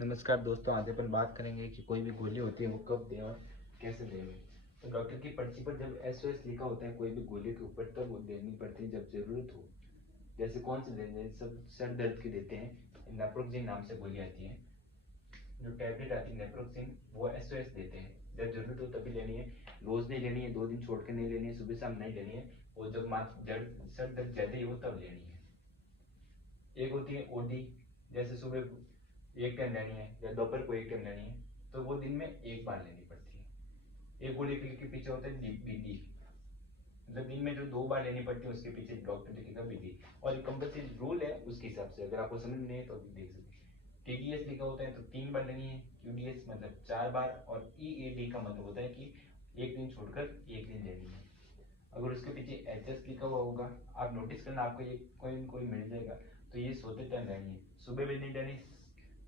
नमस्कार दोस्तों, आज अपन बात करेंगे कि कोई भी गोली होती है वो कब दें और कैसे दें। तो डॉक्टर की पर्ची पर जब एसओएस लिखा होता है कोई भी गोली के ऊपर, तब वो देनी पड़ती है जब जरूरत हो। जैसे कौन से दें, जैसे सब सर दर्द की देते हैं, नेप्रोक्सिन नाम से गोली आती है, जो टैबलेट आती है नेप्रोक्सिन, वो एसओएस देते हैं। जब जरूरत हो तभी लेनी है, रोज नहीं लेनी है, 2 दिन छोड़ कर नहीं लेनी है, सुबह शाम नहीं लेनी है, और जब सर दर्द ज्यादा ही हो तब लेनी है। एक होती है ओडी, जैसे सुबह एक टाइम लेनी है या दोपहर को एक टाइम लेनी है, तो वो दिन में एक बार लेनी पड़ती है। एक गोली के पीछे होता है बीडी, मतलब दिन में जो 2 बार लेनी पड़ती है उसके पीछे डॉक्टर लिखेगा बीडी। और एक कंपल्सरी रूल है उसके हिसाब से, अगर आपको समझ नहीं है तो अभी देख सकते हैं। टीडीएस लिखा होता है तो 3 बार लेनी है, यूडीएस मतलब 4 बार, और ईएडी का मतलब होता है कि एक दिन छोड़कर एक दिन लेनी है। अगर उसके पीछे एचएस लिखा हुआ होगा, आप नोटिस करना, आपको ये कोई न कोई मिल जाएगा, तो ये सोते टाइम लेनी है, सुबह भी नहीं लेनी,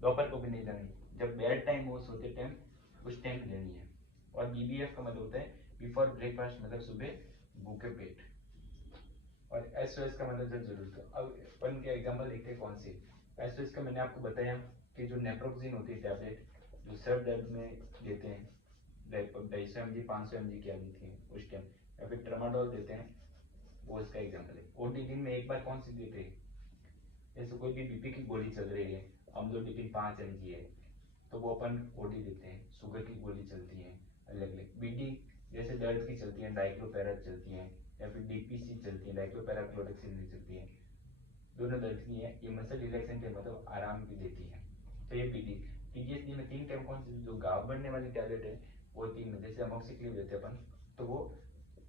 दोपहर को भी नहीं लेनी, जब बेड टाइम हो सोते टाइम उस टाइम लेनी है। और बीबीएफ का मतलब होता है बिफोर ब्रेकफास्ट, मतलब सुबह भूखे पेट। और एसओएस का मतलब जब जरूरत हो। अब अपन के एग्जांपल देखते हैं कौन सी। एसओएस का मैंने आपको बताया कि जो नेप्रोक्सिन होती है टैबलेट, जो सर दर्द में देते हैं, 250 mg 500 mg की आती थी उस टाइम, या फिर ट्रामाडोल देते हैं, वो इसका एग्जाम्पल है। ओडी दिन में एक बार कौन सी देते हैं, जैसे कोई भी बीपी की गोली चल रही है, अम्लोडिपिन 5 mg है, तो वो अपन ओडी देते हैं। शुगर की गोली चलती है अलग अलग, बीडी जैसे दर्द की चलती है, डाइक्लोफेराक चलती है, या फिर डीपीसी चलती है, डाइक्लोपेराक्लोरोक्सिन चलती है, दोनों दर्द की है। ये मसल रिलैक्सेंट है, मतलब आराम भी देती है। तो ये पीडी। पीजीएसडी में 3 टाइम कौन सी, जो घाव बढ़ने वाली टैबलेट है वो 3 में, जैसे अमोक्सिक्लिन देते हैं अपन, तो वो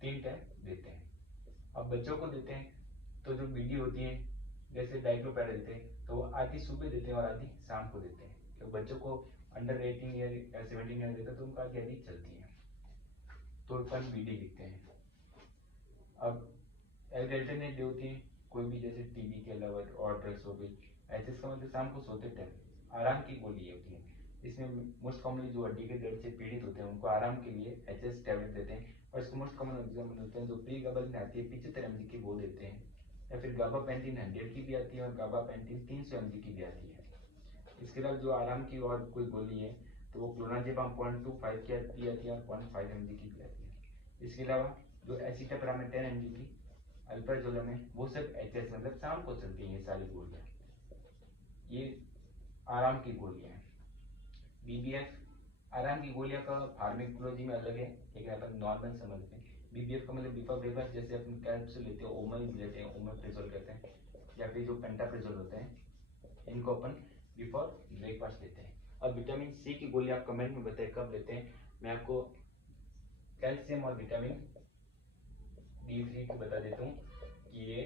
3 टाइम देते हैं। अब बच्चों को देते हैं तो जो बीडी होती है, जैसे डाइक्लोपेरा देते हैं तो वो आधी सुबह देते हैं और आधी शाम को देते हैं। तो बच्चों को अंडर 18 ईयर या 17 ईयर देते हैं तो उनको आधी आधी चलती है, तो अपन बीडी लिखते हैं। अब अल्टरनेट होती है कोई भी, जैसे टीबी के अलावा और ड्रग्स हो गई। एचएस का मतलब शाम को सोते टाइम आराम की गोली होती है। इसमें मोस्ट कॉमनली जो हड्डी के दर्द से पीड़ित होते हैं उनको आराम के लिए एचएस टैबलेट देते हैं। और इसको मोस्ट कॉमन एग्जाम्पल होते हैं जो प्री गबल में आती है 75 mg की, वो देते हैं। या फिर गाबापेंटिन 100 की भी आती है और गाबापेंटिन 300 mg की भी आती है। इसके अलावा जो आराम की और कोई गोली है तो वो क्लोनाजेपाम 0.25 की आती है और 0.5 mg की भी आती है। इसके अलावा जो एसिटाप्रामेट 10 mg की, अल्प्राजोलम है, वो सब एचएस मतलब शाम को चलती है। ये सारी गोलियां ये आराम की गोलियां हैं। बीबीएफ आराम की गोलियां का फार्मेकोलॉजी में अलग है, लेकिन अपन नॉर्मल समझते हैं। बीबीएफ का मतलब बिफोर ब्रेकफास्ट, जैसे अपन कैप्सूल लेते हैं, ओमल लेते हैं, ओमेप्रेजोल कहते हैं, या फिर जो पेंटाप्रेजोल होते हैं, इनको अपन बिफोर ब्रेकफास्ट लेते हैं। अब विटामिन सी की गोली आप कमेंट में बताएं कब लेते हैं। मैं आपको कैल्शियम और विटामिन D3 को बता देता हूँ कि ये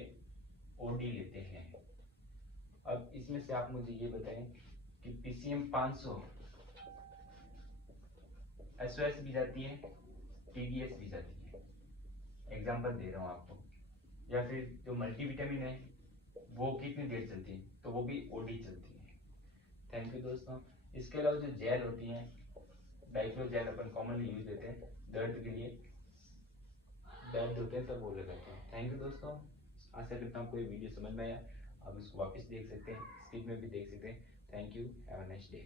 ओडी लेते हैं। अब इसमें से आप मुझे ये बताएं कि पीसीएम 500 एसओएस भी जाती है, टीडीएस भी जाती है, एग्जांपल दे रहा हूँ आपको। या फिर जो मल्टीविटामिन है वो कितनी देर चलती है, तो वो भी ओडी चलती है। थैंक यू दोस्तों। इसके अलावा जो जेल होती है, डाइक्लो जेल अपन कॉमनली यूज देते हैं दर्द के लिए, दर्द होते हैं तब वो लगाते हैं। थैंक यू दोस्तों, आशा करता हूँ कोई वीडियो समझ में आया। आप इसको वापस देख सकते हैं, स्किप में भी देख सकते हैं। Thank you, have a nice day.